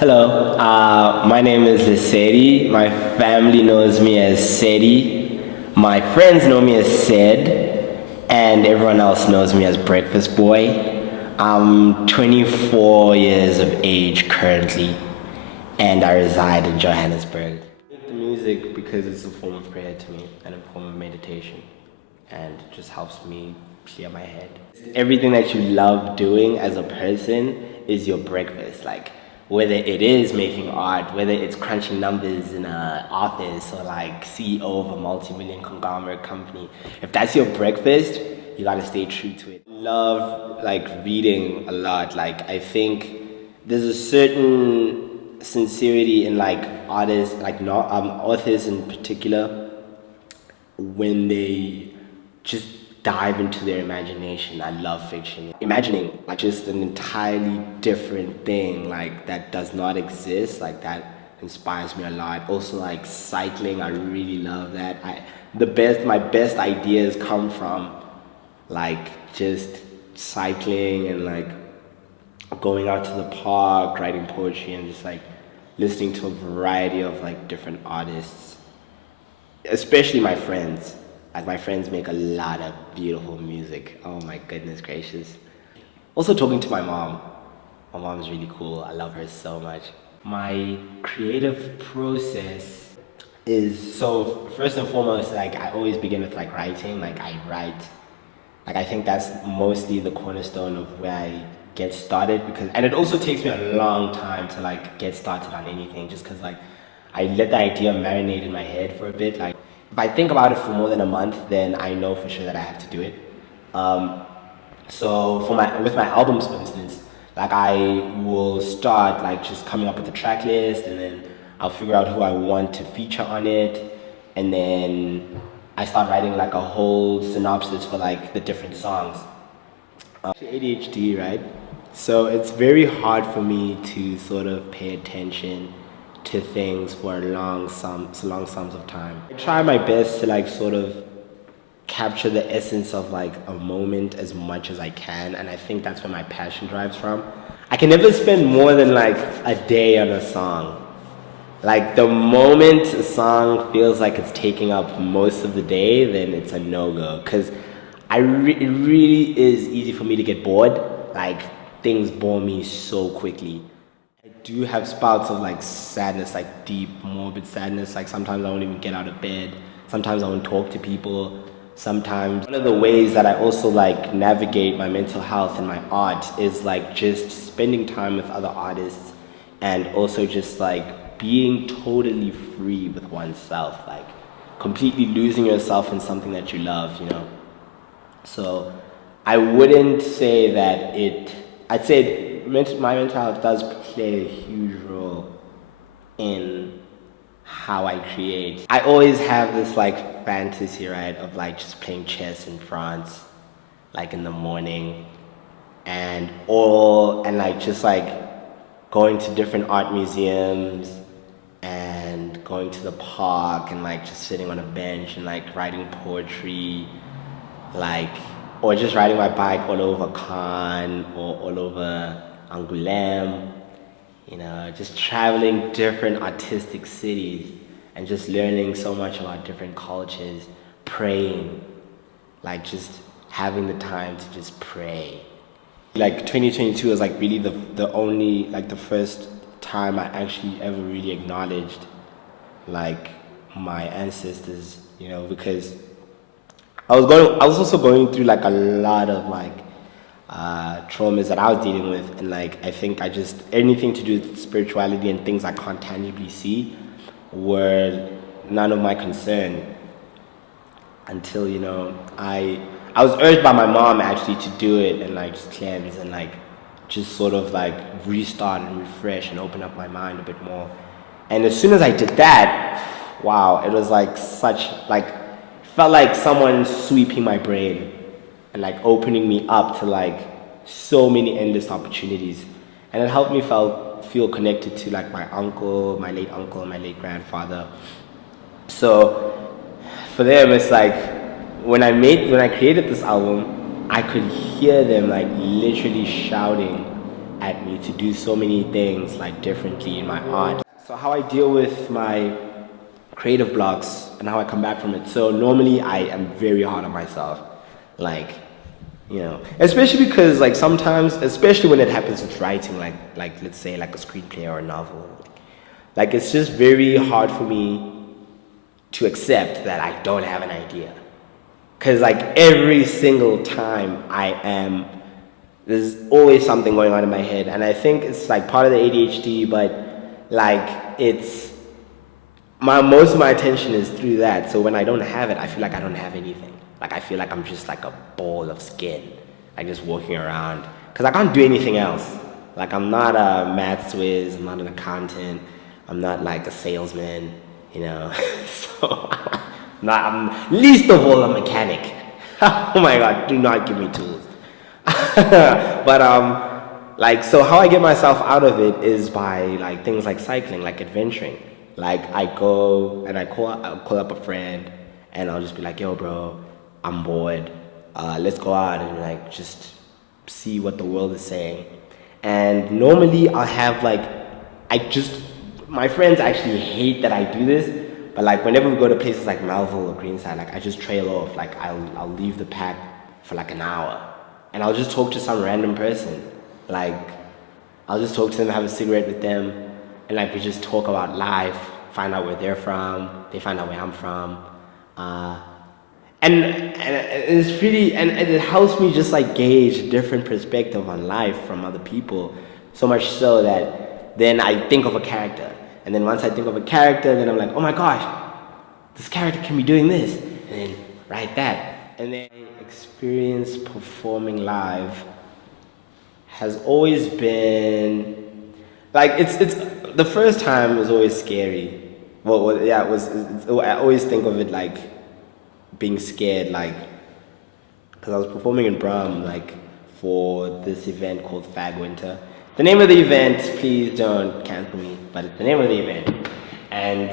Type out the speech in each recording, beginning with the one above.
Hello, my name is Sedi. My family knows me as Sedi. My friends know me as Sid, and everyone else knows me as Breakfastboy. I'm 24 years of age currently, and I reside in Johannesburg. I make the music because it's a form of prayer to me and a form of meditation, and it just helps me clear my head. Everything that you love doing as a person is your breakfast. Like, whether it is making art, whether it's crunching numbers in an office or like CEO of a multi-million conglomerate company, if that's your breakfast, you gotta stay true to it. Love like reading a lot. Like, I think there's a certain sincerity in like artists, like not authors in particular, when they just dive into their imagination. I love fiction. Imagining like just an entirely different thing like that does not exist, like that inspires me a lot. Also like cycling, I really love that. My best ideas come from like just cycling and like going out to the park, writing poetry and just like listening to a variety of like different artists, especially my friends. Like my friends make a lot of beautiful music. Oh my goodness gracious. Also talking to my mom. My mom's really cool. I love her so much. My creative process is, so first and foremost, like I always begin with like writing. Like I write. Like I think that's mostly the cornerstone of where I get started, because and it also takes me a long time to like get started on anything, just because like I let the idea marinate in my head for a bit. Like if I think about it for more than a month, then I know for sure that I have to do it. So with my albums, for instance, like I will start like just coming up with a track list, and then I'll figure out who I want to feature on it, and then I start writing like a whole synopsis for like the different songs. ADHD, right? So it's very hard for me to sort of pay attention to things for long sums of time. I try my best to like sort of capture the essence of like a moment as much as I can, and I think that's where my passion drives from. I can never spend more than like a day on a song. Like the moment a song feels like it's taking up most of the day, then it's a no-go. Cause it really is easy for me to get bored. Like things bore me so quickly. I do have spouts of like sadness, like deep, morbid sadness. Like sometimes I won't even get out of bed. Sometimes I won't talk to people. Sometimes one of the ways that I also like navigate my mental health and my art is like just spending time with other artists, and also just like being totally free with oneself, like completely losing yourself in something that you love, you know? So I wouldn't say that I'd say my mental health does play a huge role in how I create. I always have this like fantasy, right, of like just playing chess in France, like in the morning, and like just like going to different art museums and going to the park and like just sitting on a bench and like writing poetry, like, or just riding my bike all over Cannes or all over Angoulême, you know, just traveling different artistic cities and just learning so much about different cultures, praying, like just having the time to just pray. Like 2022 was like really the only, like the first time I actually ever really acknowledged like my ancestors, you know, because I was also going through like a lot of like traumas that I was dealing with, and like I think I just, anything to do with spirituality and things I can't tangibly see were none of my concern until, you know, I was urged by my mom actually to do it and like just cleanse and like just sort of like restart and refresh and open up my mind a bit more. And as soon as I did that, wow, it was like felt like someone sweeping my brain and like opening me up to like so many endless opportunities. And it helped me feel connected to like my late uncle, my late grandfather. So for them, it's like when I created this album, I could hear them like literally shouting at me to do so many things like differently in my art. So how I deal with my creative blocks and how I come back from it. So normally I am very hard on myself, like, you know, especially because like sometimes, especially when it happens with writing, like let's say like a screenplay or a novel, like it's just very hard for me to accept that I don't have an idea. Cause like every single time there's always something going on in my head, and I think it's like part of the ADHD, but like most of my attention is through that. So when I don't have it, I feel like I don't have anything. Like I feel like I'm just like a ball of skin, like just walking around. Cause I can't do anything else. Like I'm not a maths whiz, I'm not an accountant, I'm not like a salesman, you know. So I'm least of all a mechanic. Oh my God, do not give me tools. But like, so how I get myself out of it is by like things like cycling, like adventuring. Like I go and I'll call up a friend and I'll just be like, yo bro, I'm bored. Let's go out and like just see what the world is saying. And normally I'll have like, my friends actually hate that I do this, but like whenever we go to places like Melville or Greenside, like I just trail off. Like I'll leave the pack for like an hour and I'll just talk to some random person. Like I'll just talk to them, have a cigarette with them, and like we just talk about life, find out where they're from, they find out where I'm from. And it's really, and it helps me just like gauge a different perspective on life from other people, so much so that then I think of a character. And then once I think of a character, then I'm like, oh my gosh, this character can be doing this, and then write that. And then experience performing live has always been, like, it's the first time was always scary. Well yeah, I always think of it like being scared, like, because I was performing in Brum, like, for this event called Fag Winter. The name of the event, please don't cancel me, but it's the name of the event. And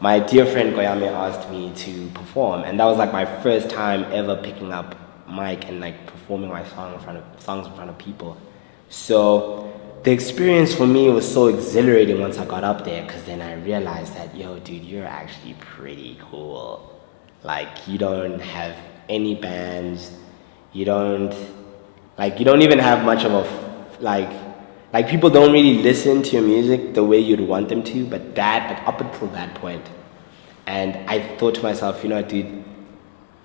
my dear friend Goyame asked me to perform, and that was like my first time ever picking up mic and like performing my songs in front of people. So the experience for me was so exhilarating once I got up there, because then I realized that, yo dude, you're actually pretty cool. Like, you don't have any bands, you don't even have much of a, like people don't really listen to your music the way you'd want them to, but up until that point. And I thought to myself, you know what, dude,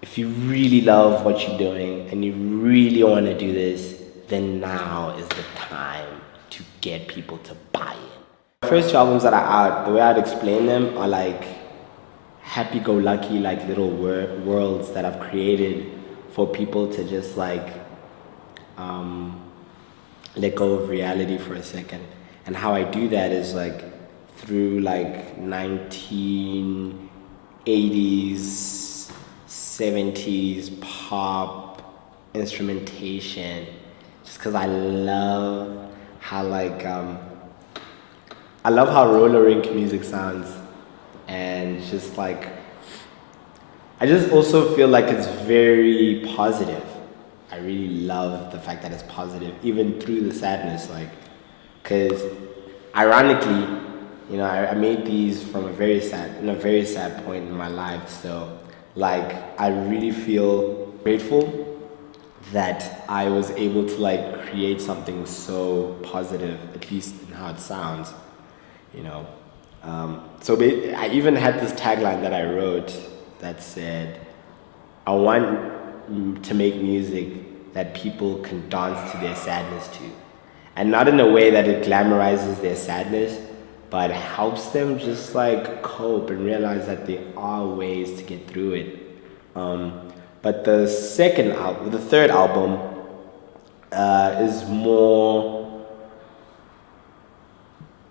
if you really love what you're doing and you really want to do this, then now is the time to get people to buy in. The first two albums that are out, the way I'd explain them are like happy-go-lucky, like little worlds that I've created for people to just like let go of reality for a second. And how I do that is like through like 1980s, 70s pop instrumentation, just because I love how like I love how roller rink music sounds. And just like, I just also feel like it's very positive. I really love the fact that it's positive, even through the sadness, like, because ironically, you know, I made these from a very sad point in my life. So like, I really feel grateful that I was able to like create something so positive, at least in how it sounds, you know. So I even had this tagline that I wrote that said, I want to make music that people can dance to their sadness to. And not in a way that it glamorizes their sadness, but helps them just like cope and realize that there are ways to get through it. But the third album is more,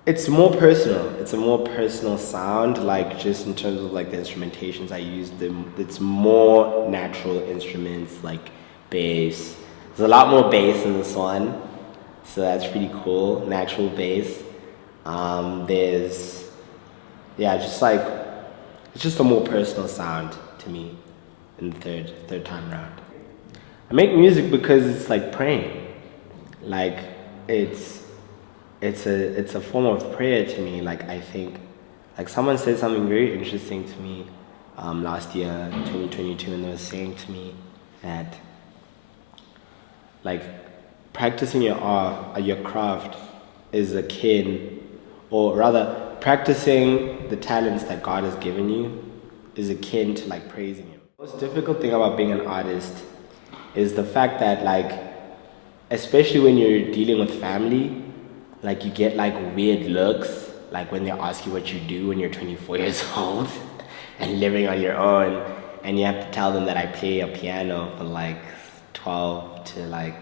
it's more personal. It's a more personal sound, like just in terms of like the instrumentations I use. It's more natural instruments, like bass. There's a lot more bass in this one, so that's pretty cool. Natural bass. There's, yeah, just like, it's just a more personal sound to me in the third time around. I make music because it's like praying. Like, it's it's a form of prayer to me. Like I think, like someone said something very interesting to me last year in 2022, and they were saying to me that like practicing your art, your craft, is akin, or rather, practicing the talents that God has given you is akin to like praising Him. The most difficult thing about being an artist is the fact that like, especially when you're dealing with family, like you get like weird looks, like when they ask you what you do when you're 24 years old and living on your own, and you have to tell them that I play a piano for like 12 to like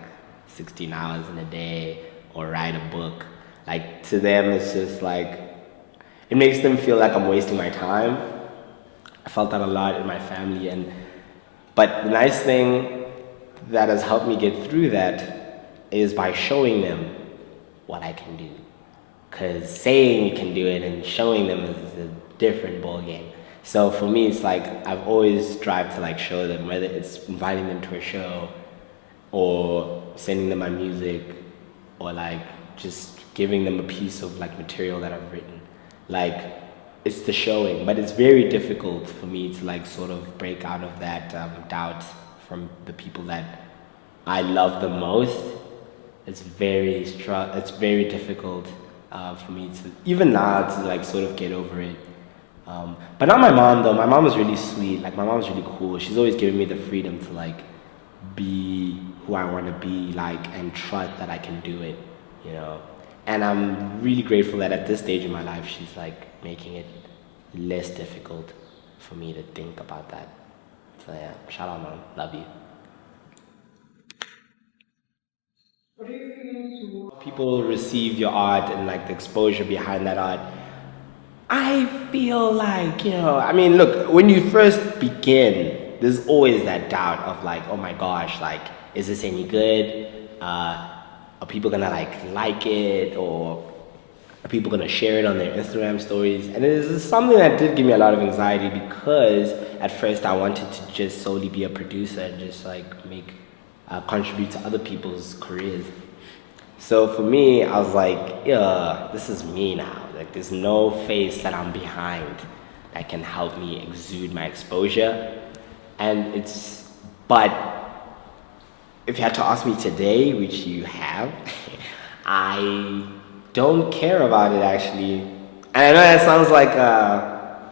16 hours in a day, or write a book. Like to them, it's just like, it makes them feel like I'm wasting my time. I felt that a lot in my family, but the nice thing that has helped me get through that is by showing them what I can do. Because saying you can do it and showing them is a different ball game. So for me, it's like I've always strived to like show them, whether it's inviting them to a show or sending them my music, or like just giving them a piece of like material that I've written. Like it's the showing, but it's very difficult for me to like sort of break out of that doubt from the people that I love the most. It's very difficult for me to, even now, to like sort of get over it. But not my mom though. My mom is really sweet. Like my mom's really cool. She's always given me the freedom to like be who I want to be, like, and trust that I can do it, you know. And I'm really grateful that at this stage in my life, she's like making it less difficult for me to think about that. So yeah, shout out, mom. Love you. What do you think people receive your art and like the exposure behind that art? I feel like, I mean, look, when you first begin, there's always that doubt of like, oh my gosh, like, is this any good? Are people gonna like it, or are people gonna share it on their Instagram stories? And it is something that did give me a lot of anxiety, because at first I wanted to just solely be a producer and just like contribute to other people's careers. So for me, I was like, yeah, this is me now. Like, there's no face that I'm behind that can help me exude my exposure. But if you had to ask me today, which you have, I don't care about it actually. And I know that sounds like a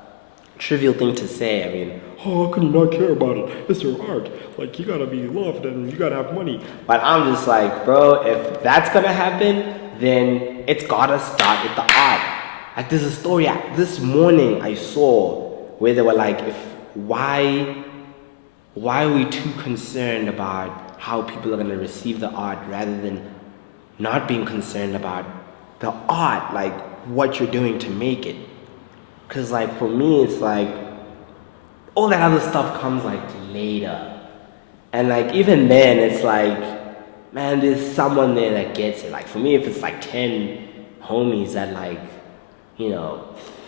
trivial thing to say. I mean, oh, how can you not care about it? It's your art. Like, you gotta be loved and you gotta have money. But I'm just like, bro, if that's gonna happen, then it's gotta start with the art. Like, there's a story this morning I saw where they were like, why are we too concerned about how people are gonna receive the art rather than not being concerned about the art, like what you're doing to make it? Because like for me, it's like all that other stuff comes like later. And like even then, it's like, man, there's someone there that gets it. Like for me, if it's like 10 homies that like,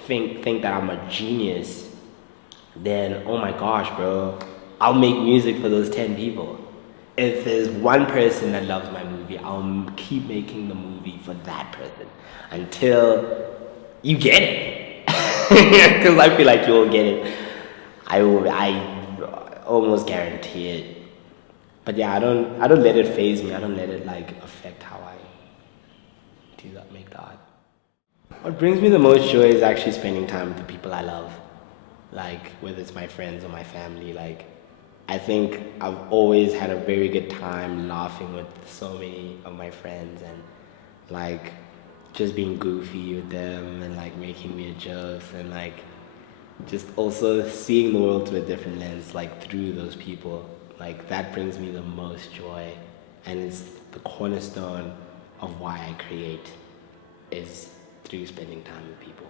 think that I'm a genius, then oh my gosh, bro, I'll make music for those 10 people. If there's one person that loves my movie, I'll keep making the movie for that person until you get it. Because I feel like you'll get it. I almost guarantee it. But yeah, I don't let it faze me. I don't let it like affect how I make the art. What brings me the most joy is actually spending time with the people I love. Like whether it's my friends or my family, like I think I've always had a very good time laughing with so many of my friends, and like just being goofy with them and like making weird jokes, and like just also seeing the world through a different lens, like through those people. Like that brings me the most joy, and it's the cornerstone of why I create, is through spending time with people.